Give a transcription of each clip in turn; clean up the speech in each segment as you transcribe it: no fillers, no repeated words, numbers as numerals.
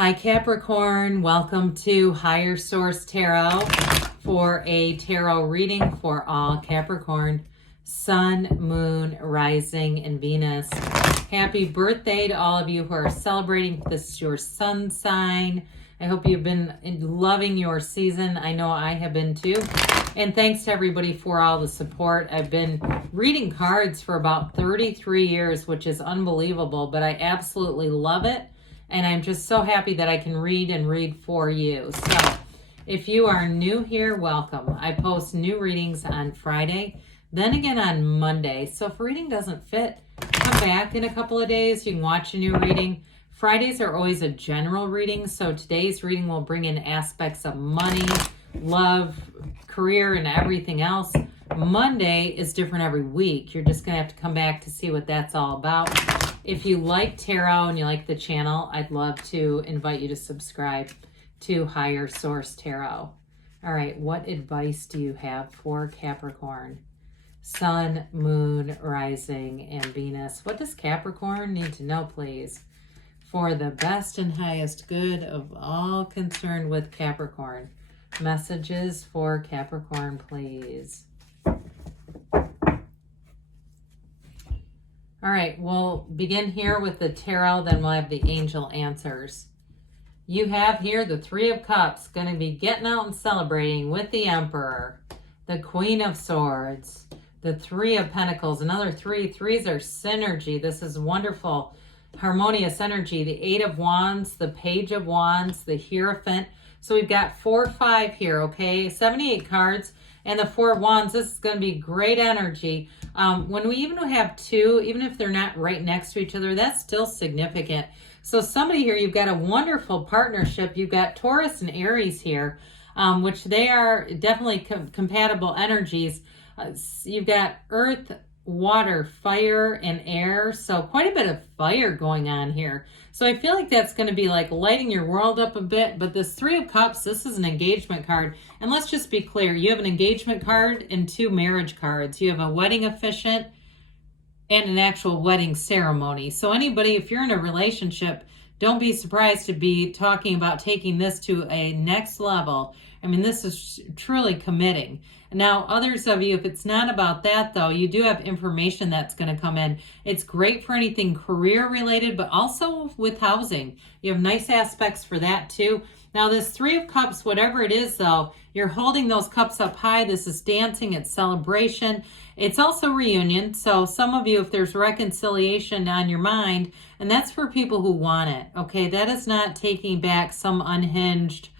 Hi Capricorn, welcome to Higher Source Tarot for a tarot reading for all Capricorn, Sun, Moon, Rising, and Venus. Happy birthday to all of you who are celebrating. This is your sun sign. I hope you've been loving your season. I know I have been too. And thanks to everybody for all the support. I've been reading cards for about 33 years, which is unbelievable, but I absolutely love it. And I'm just so happy that I can read for you. So if you are new here, welcome. I post new readings on Friday, then again on Monday. So if a reading doesn't fit, come back in a couple of days. You can watch a new reading. Fridays are always a general reading. So today's reading will bring in aspects of money, love, career, and everything else. Monday is different every week. You're just going to have to come back to see what that's all about. If you like tarot and you like the channel, I'd love to invite you to subscribe to Higher Source Tarot. All right, what advice do you have for Capricorn? Sun, Moon, Rising, and Venus. What does Capricorn need to know, please? For the best and highest good of all concerned with Capricorn. Messages for Capricorn, please. All right, we'll begin here with the tarot, then we'll have the angel answers. You have here the Three of Cups, going to be getting out and celebrating with the Emperor, the Queen of Swords, the Three of Pentacles, another three. Threes are synergy. This is wonderful, harmonious energy. The Eight of Wands, the Page of Wands, the Hierophant. So we've got 4, 5 here, okay? 78 cards. And the Four of Wands, this is going to be great energy. When we even have two, even if they're not right next to each other, that's still significant. So somebody here, you've got a wonderful partnership. You've got Taurus and Aries here, which they are definitely compatible energies. You've got Earth, water, fire, and air. So quite a bit of fire going on here. So I feel like that's going to be like lighting your world up a bit. But this Three of Cups, this is an engagement card. And let's just be clear. You have an engagement card and 2 marriage cards. You have a wedding officiant and an actual wedding ceremony. So anybody, if you're in a relationship, don't be surprised to be talking about taking this to a next level. I mean, this is truly committing. Now, others of you, if it's not about that, though, you do have information that's going to come in. It's great for anything career-related, but also with housing. You have nice aspects for that, too. Now, this Three of Cups, whatever it is, though, you're holding those cups up high. This is dancing. It's celebration. It's also reunion. So some of you, if there's reconciliation on your mind, and that's for people who want it, okay? That is not taking back some unhinged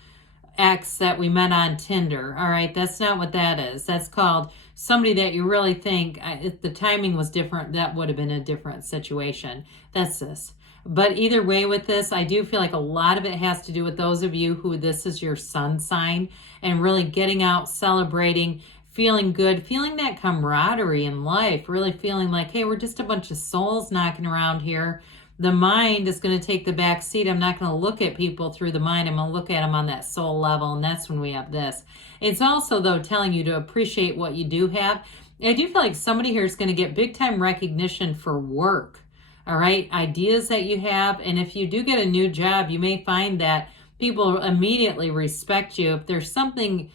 ex that we met on Tinder, all right? That's not what that is. That's called somebody that you really think, if the timing was different, that would have been a different situation. That's this. But either way with this, I do feel like a lot of it has to do with those of you who this is your sun sign and really getting out, celebrating, feeling good, feeling that camaraderie in life, really feeling like, hey, we're just a bunch of souls knocking around here. The mind is going to take the back seat. I'm not going to look at people through the mind. I'm going to look at them on that soul level, and that's when we have this. It's also, though, telling you to appreciate what you do have. I do feel like somebody here is going to get big-time recognition for work, all right? Ideas that you have, and if you do get a new job, you may find that people immediately respect you. If there's something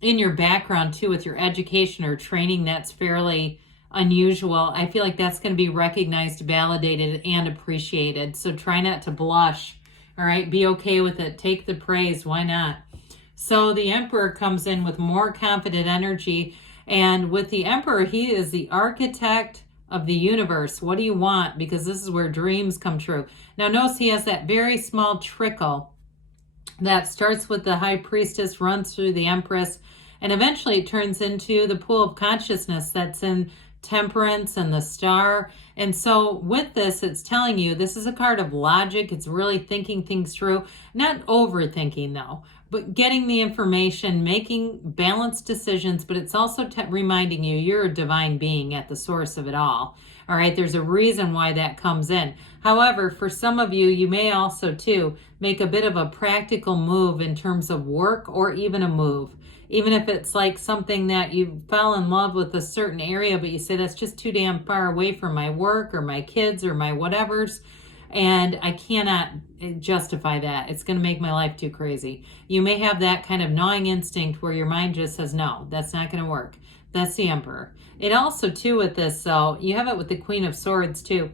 in your background, too, with your education or training that's fairly unusual, I feel like that's going to be recognized, validated, and appreciated. So try not to blush, all right? Be okay with it. Take the praise. Why not? So the Emperor comes in with more confident energy. And with the Emperor, he is the architect of the universe. What do you want? Because this is where dreams come true. Now notice he has that very small trickle that starts with the High Priestess, runs through the Empress, and eventually it turns into the pool of consciousness that's in Temperance and the Star. And so with this, it's telling you this is a card of logic. It's really thinking things through, not overthinking though, but getting the information, making balanced decisions. But it's also reminding you you're a divine being at the source of it all. All right, there's a reason why that comes in. However, for some of you, you may also too make a bit of a practical move in terms of work, or even a move. Even if it's like something that you fell in love with a certain area, but you say that's just too damn far away from my work or my kids or my whatevers. and I cannot justify that. It's going to make my life too crazy. You may have that kind of gnawing instinct where your mind just says, no, that's not going to work. That's the Emperor. It also, too, with this, so you have it with the Queen of Swords, too.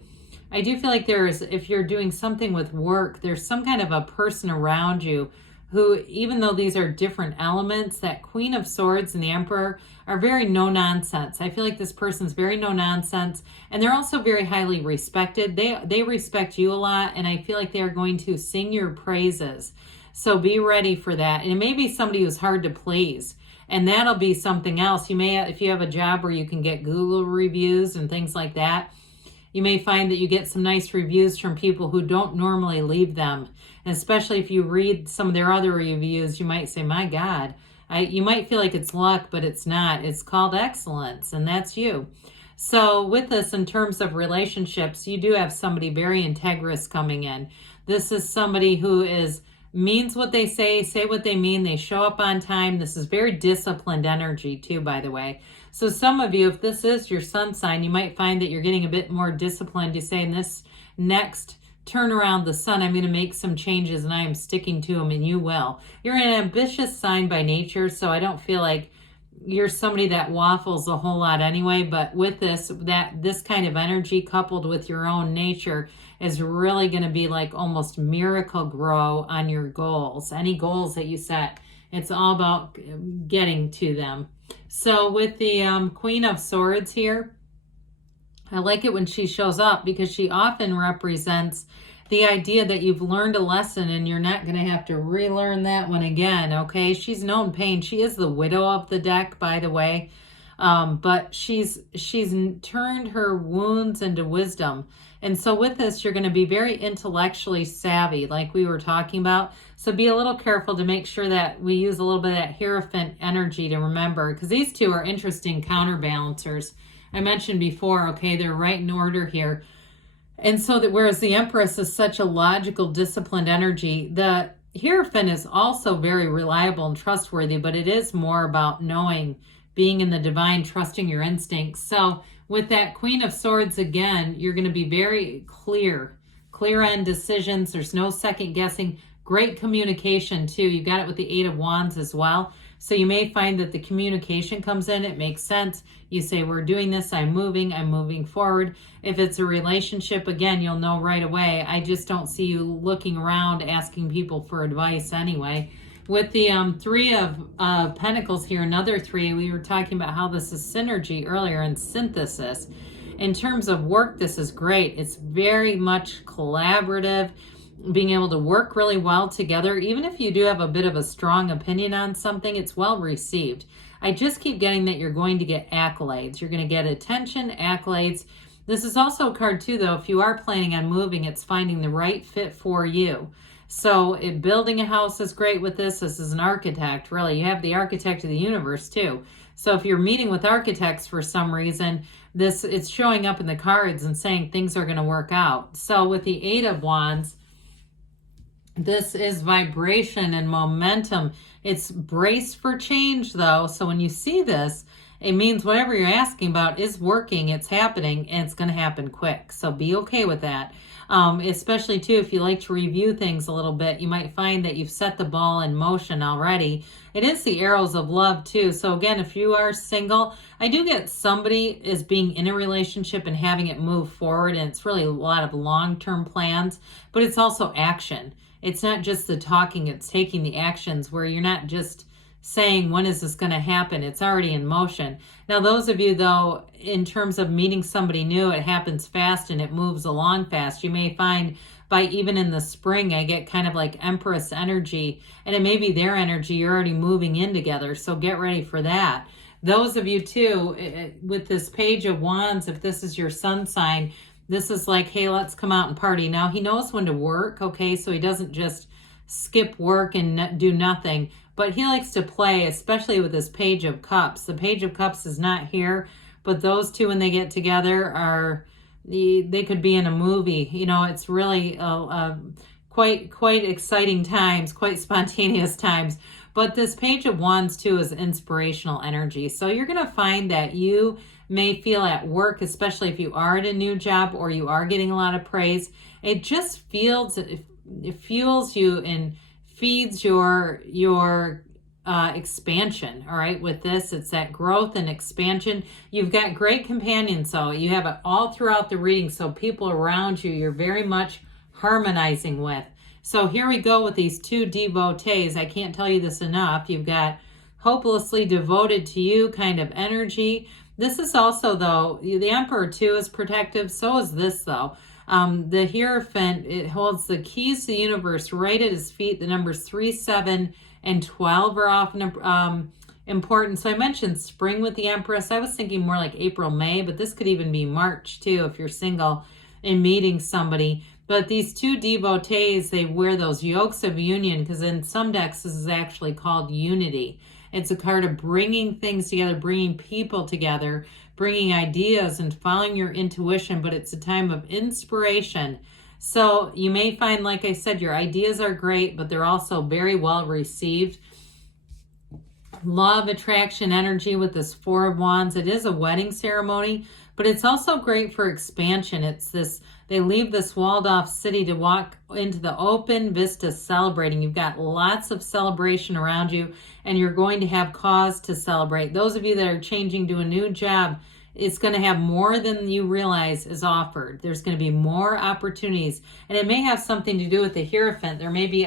I do feel like there's, if you're doing something with work, there's some kind of a person around you who, even though these are different elements, that Queen of Swords and the Emperor are very no-nonsense. I feel like this person's very no-nonsense, and they're also very highly respected. They respect you a lot, and I feel like they're going to sing your praises. So be ready for that. And it may be somebody who's hard to please, and that'll be something else. You may, if you have a job where you can get Google reviews and things like that, you may find that you get some nice reviews from people who don't normally leave them. And especially if you read some of their other reviews, you might say, my God, you might feel like it's luck, but it's not. It's called excellence, and that's you. So with this, in terms of relationships, you do have somebody very integrous coming in. This is somebody who means what they say what they mean, they show up on time. This is very disciplined energy too, by the way. So some of you, if this is your sun sign, you might find that you're getting a bit more disciplined. You say, in this next turn around the sun, I'm going to make some changes and I am sticking to them, and you will. You're an ambitious sign by nature, so I don't feel like you're somebody that waffles a whole lot anyway, but with this kind of energy coupled with your own nature is really going to be like almost miracle grow on your goals. Any goals that you set, it's all about getting to them. So with the Queen of Swords here, I like it when she shows up because she often represents the idea that you've learned a lesson and you're not going to have to relearn that one again, okay? She's known pain. She is the widow of the deck, by the way, but she's turned her wounds into wisdom. And so with this, you're going to be very intellectually savvy, like we were talking about. So be a little careful to make sure that we use a little bit of that Hierophant energy to remember, because these two are interesting counterbalancers. I mentioned before, okay, they're right in order here. And so that whereas the Empress is such a logical, disciplined energy, the Hierophant is also very reliable and trustworthy, but it is more about knowing, being in the divine, trusting your instincts. So with that Queen of Swords, again, you're going to be very clear on decisions. There's no second guessing. Great communication too. You got it with the Eight of Wands as well. So you may find that the communication comes in, it makes sense. You say, we're doing this, I'm moving forward. If it's a relationship, again, you'll know right away. I just don't see you looking around asking people for advice anyway. With the Three of Pentacles here, another three, we were talking about how this is synergy earlier and synthesis. In terms of work, this is great. It's very much collaborative, being able to work really well together. Even if you do have a bit of a strong opinion on something, it's well received. I just keep getting that you're going to get accolades. You're going to get attention, accolades. This is also a card too, though. If you are planning on moving, it's finding the right fit for you. So building a house is great with this. This is an architect, really. You have the architect of the universe too. So if you're meeting with architects for some reason, it's showing up in the cards and saying things are going to work out. So with the Eight of Wands, this is vibration and momentum. It's brace for change, though. So when you see this, it means whatever you're asking about is working, it's happening, and it's going to happen quick. So be okay with that. Especially, too, if you like to review things a little bit, you might find that you've set the ball in motion already. It is the arrows of love, too. So, again, if you are single, I do get somebody is being in a relationship and having it move forward, and it's really a lot of long-term plans, but it's also action. It's not just the talking, it's taking the actions where you're not just saying, when is this going to happen? It's already in motion. Now, those of you, though, in terms of meeting somebody new, it happens fast and it moves along fast. You may find by even in the spring, I get kind of like Empress energy, and it may be their energy. You're already moving in together, so get ready for that. Those of you, too, with this Page of Wands, if this is your sun sign, this is like, hey, let's come out and party. Now, he knows when to work, okay? So he doesn't just skip work and do nothing, but he likes to play, especially with this Page of Cups. The Page of Cups is not here, but those two, when they get together, they could be in a movie. You know, it's really quite exciting times, quite spontaneous times. But this Page of Wands, too, is inspirational energy. So you're going to find that you may feel at work, especially if you are at a new job or you are getting a lot of praise. It just feels, it fuels you and feeds your expansion. All right, with this, it's that growth and expansion. You've got great companions, so you have it all throughout the reading. So people around you, you're very much harmonizing with. So here we go with these two devotees. I can't tell you this enough. You've got hopelessly devoted to you kind of energy. This is also, though, the Emperor too is protective. So is this, though. The Hierophant, it holds the keys to the universe right at his feet. The numbers 3, 7, and 12 are often important. So I mentioned spring with the Empress. I was thinking more like April, May, but this could even be March too if you're single and meeting somebody. But these two devotees, they wear those yokes of union, because in some decks this is actually called unity. It's a card of bringing things together, bringing people together, bringing ideas and following your intuition, but it's a time of inspiration. So you may find, like I said, your ideas are great, but they're also very well received. Law of attraction energy with this 4 of Wands. It is a wedding ceremony, but it's also great for expansion. It's this, they leave this walled off city to walk into the open vista celebrating. You've got lots of celebration around you, and you're going to have cause to celebrate. Those of you that are changing to a new job, it's going to have more than you realize is offered. There's going to be more opportunities, and it may have something to do with the Hierophant. There may be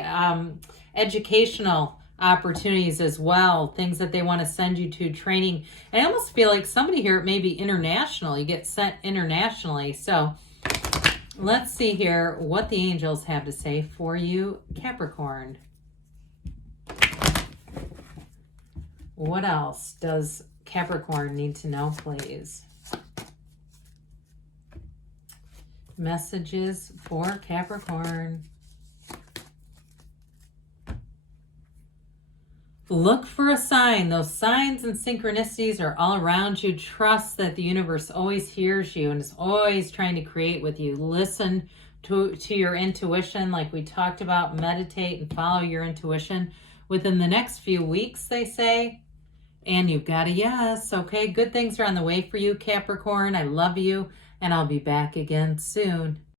educational opportunities as well, things that they want to send you to, training. I almost feel like somebody here, it may be international. You get sent internationally. So let's see here what the angels have to say for you, Capricorn. What else does Capricorn need to know, please? Messages for Capricorn. Look for a sign. Those signs and synchronicities are all around you. Trust that the universe always hears you and is always trying to create with you. Listen to your intuition, like we talked about. Meditate and follow your intuition. Within the next few weeks, they say. And you've got a yes. Okay, good things are on the way for you, Capricorn. I love you, and I'll be back again soon.